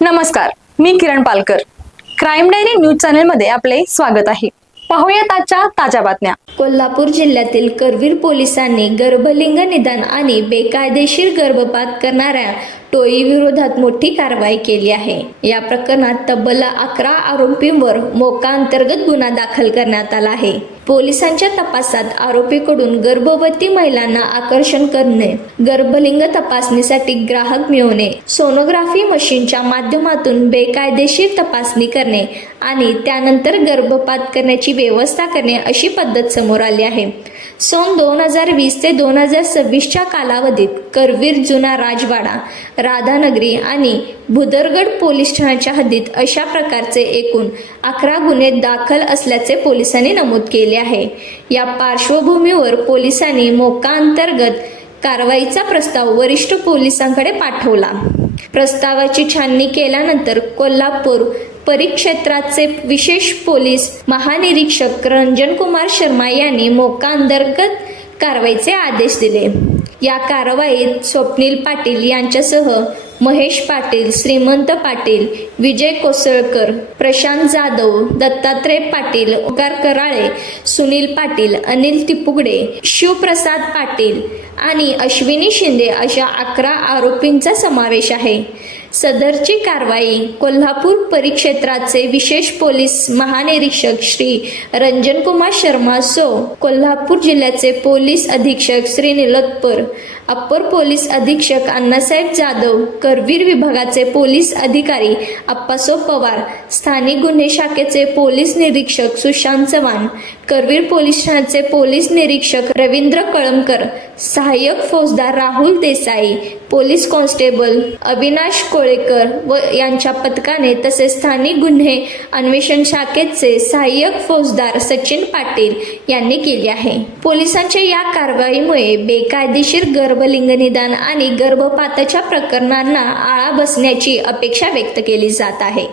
नमस्कार, मी Kiran Palkar. Crime diary news channel मध्ये आपले स्वागत आहे. पाहूयात आजच्या ताज्या बातम्या. कोल्हापूर जिल्ह्यातील करवीर पोलिसांनी गर्भलिंग निदान आणि बेकायदेशीर गर्भपात करणाऱ्या टोळी विरोधात मोठी कारवाई केली आहे. या प्रकरणात तब्बल 11 आरोपींवर मोका अंतर्गत गुन्हा दाखल करण्यात आला आहे. पोलिसांच्या तपासात आरोपीकडून गर्भवती महिलांना आकर्षण करणे, गर्भलिंग तपासणीसाठी ग्राहक मिळवणे, सोनोग्राफी मशीनच्या माध्यमातून बेकायदेशीर तपासणी करणे आणि त्यानंतर गर्भपात करण्याची व्यवस्था करणे अशी पद्धत समोर आली आहे. सन 2020 ते 2026च्या कालावधीत करवीर, जुना राजवाडा, राधानगरी आणि भुदरगड पोलीस ठाण्याच्या हद्दीत अशा प्रकारचे एकूण 11 गुन्हे दाखल असल्याचे पोलिसांनी नमूद केले आहे. या पार्श्वभूमीवर पोलिसांनी मोका अंतर्गत कारवाईचा प्रस्ताव वरिष्ठ पोलिसांकडे पाठवला. प्रस्तावाची छाननी केल्यानंतर कोल्हापूर परिक्षेत्राचे विशेष पोलीस महानिरीक्षक रंजन कुमार शर्मा यांनी मोका अंतर्गत कारवाईचे आदेश दिले. या कारवाईत स्वप्नील पाटील यांच्यासह महेश पाटील, श्रीमंत पाटील, विजय कोसळकर, प्रशांत जाधव, दत्तात्रय पाटील, ओंकार कराळे, सुनील पाटील, अनिल तिपुगडे, शिवप्रसाद पाटील आणि अश्विनी शिंदे अशा 11 आरोपींचा समावेश आहे. सदरची कारवाई कोल्हापूर परिक्षेत्राचे विशेष पोलीस महानिरीक्षक श्री रंजन कुमार शर्मा सो, कोल्हापूर जिल्ह्याचे पोलीस अधीक्षक श्री निलोत्पर, अप्पर पोलीस अधीक्षक अण्णासाहेब जाधव, करवीर विभागाचे पोलीस अधिकारी अप्पासो पवार, स्थानिक गुन्हे शाखेचे पोलीस निरीक्षक सुशांत चव्हाण, करवीर पोलीस ठाण्याचे पोलीस निरीक्षक रवींद्र कळमकर, सहाय्यक फौजदार राहुल देसाई, पोलीस कॉन्स्टेबल अविनाश कोळेकर व यांच्या पथकाने तसेच स्थानिक गुन्हे अन्वेषण शाखेचे सहाय्यक फौजदार सचिन पाटील यांनी केली आहे. पोलिसांच्या या कारवाईमुळे बेकायदेशीर गर्भलिंग निदान आणि गर्भपाताच्या प्रकरणांना आळा बसण्याची अपेक्षा व्यक्त केली जात आहे.